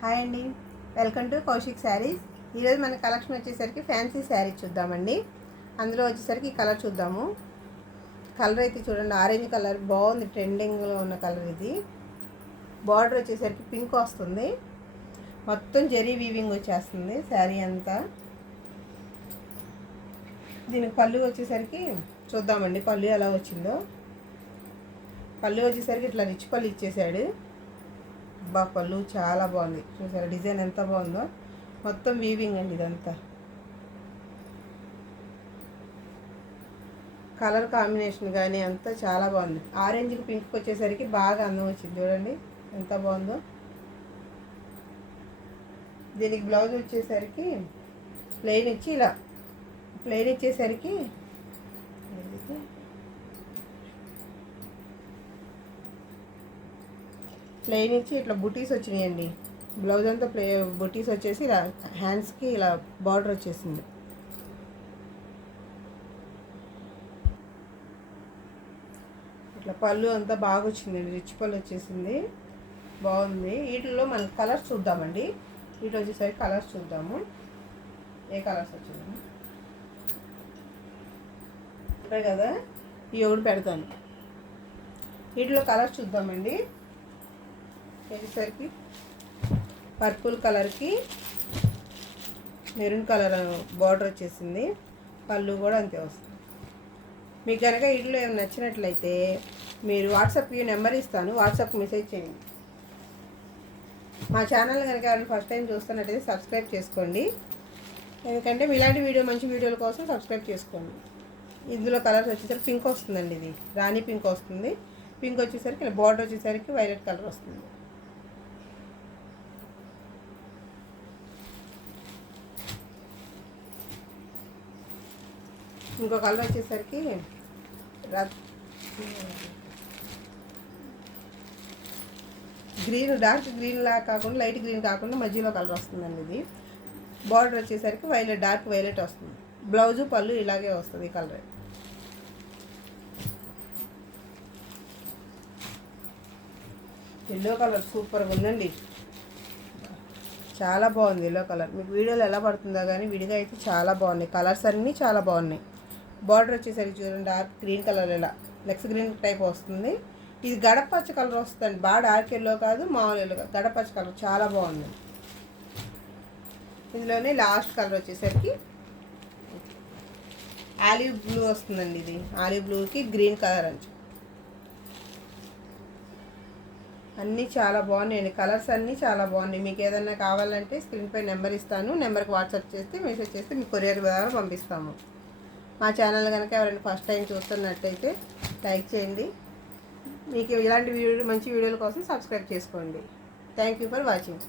Hi అండి, welcome to Kaushik saris. ఈరోజు మన కలెక్షన్ వచ్చేసరికి ఫ్యాన్సీ శారీ చూద్దామండి. అందులో వచ్చేసరికి ఈ కలర్ చూద్దాము. కలర్ అయితే చూడండి, ఆరెంజ్ కలర్ బాగుంది, ట్రెండింగ్లో ఉన్న కలర్ ఇది. బార్డర్ వచ్చేసరికి పింక్ వస్తుంది, మొత్తం జరీ వీవింగ్ వచ్చేస్తుంది శారీ అంతా. దీనికి పళ్ళు వచ్చేసరికి చూద్దామండి, పళ్ళు ఎలా వచ్చిందో. పళ్ళు వచ్చేసరికి ఇట్లా రిచ్ పళ్ళు ఇచ్చేసాడు. పళ్ళు చాలా బాగుంది, చూసారా డిజైన్ ఎంత బాగుందో. మొత్తం వీవింగ్ అండి ఇదంతా. కలర్ కాంబినేషన్ కానీ అంతా చాలా బాగుంది. ఆరెంజ్కి పింక్కి వచ్చేసరికి బాగా అందం వచ్చింది, చూడండి ఎంత బాగుందో. దీనికి బ్లౌజ్ వచ్చేసరికి ప్లెయిన్ ఇచ్చి ఇలా ప్లెయిన్ ఇచ్చేసరికి ప్లెయిన్ ఇచ్చి ఇట్లా బుటీస్ వచ్చినాయండి. బ్లౌజ్ అంతా బుటీస్ వచ్చేసి ఇలా హ్యాండ్స్కి ఇలా బార్డర్ వచ్చేసింది. ఇట్లా పళ్ళు అంతా బాగా వచ్చిందండి, రిచ్ పళ్ళు వచ్చేసింది, బాగుంది. వీటిల్లో మనకి కలర్స్ చూద్దామండి. వీటి వచ్చేసరికి కలర్స్ చూద్దాము, ఏ కలర్స్ వచ్చింది ఉంటాయి కదా, ఈ ఒకటి పెడతాను. వీటిలో కలర్స్ చూద్దామండి. వచ్చేసరికి పర్పుల్ కలర్కి మెరూన్ కలర్ బార్డర్ వచ్చేసింది, పళ్ళు కూడా అంతే వస్తుంది. మీకు కనుక వీటిలో ఏమైనా నచ్చినట్లయితే మీరు వాట్సాప్కి నెంబర్ ఇస్తాను, వాట్సాప్ మెసేజ్ చేయండి. మా ఛానల్ కనుక ఎవరైనా ఫస్ట్ టైం చూస్తున్నట్టయితే సబ్స్క్రైబ్ చేసుకోండి, ఎందుకంటే ఇలాంటి మంచి వీడియోల కోసం సబ్స్క్రైబ్ చేసుకోండి. ఇందులో కలర్స్ వచ్చేసరికి పింక్ వస్తుందండి, ఇది రాణి పింక్ వస్తుంది. పింక్ వచ్చేసరికి ఇలా బార్డర్ వచ్చేసరికి వైలెట్ కలర్ వస్తుంది. ఇంకో కలర్ వచ్చేసరికి గ్రీన్, డార్క్ గ్రీన్ లా కాకుండా లైట్ గ్రీన్ కాకుండా మధ్యలో కలర్ వస్తుందండి. ఇది బార్డర్ వచ్చేసరికి వైలెట్, డార్క్ వైలెట్ వస్తుంది. బ్లౌజు పళ్ళు ఇలాగే వస్తుంది ఈ కలర్. ఎల్లో కలర్ సూపర్గా ఉందండి, చాలా బాగుంది ఎల్లో కలర్. మీకు వీడియోలో ఎలా పడుతుందో కానీ విడిగా అయితే చాలా బాగున్నాయి, కలర్స్ అన్నీ చాలా బాగున్నాయి. బార్డర్ వచ్చేసరికి చూడండి డార్క్ గ్రీన్ కలర్, ఇలా లెక్స్ గ్రీన్ టైప్ వస్తుంది. ఇది గడపచ్చ కలర్ వస్తుందండి, బాగా డార్క్ ఎల్లో కాదు, మామూలు ఎల్లో కాదు, గడపచ్చ కలర్ చాలా బాగుంది. ఇందులోనే లాస్ట్ కలర్ వచ్చేసరికి ఆలివ్ బ్లూ వస్తుందండి. ఇది ఆలివ్ బ్లూకి గ్రీన్ కలర్ అంచు, అన్నీ చాలా బాగున్నాయండి, కలర్స్ అన్నీ చాలా బాగున్నాయి. మీకు ఏదైనా కావాలంటే స్క్రీన్పై నెంబర్ ఇస్తాను, నెంబర్కి వాట్సాప్ చేస్తే మెసేజ్ చేస్తే మీకు కొరియర్ ద్వారా పంపిస్తాము. మా ఛానల్ కనుక ఎవరైనా ఫస్ట్ టైం చూస్తున్నట్టయితే లైక్ చేయండి. మీకు ఇలాంటి మంచి వీడియోల కోసం సబ్స్క్రైబ్ చేసుకోండి. Thank you for watching.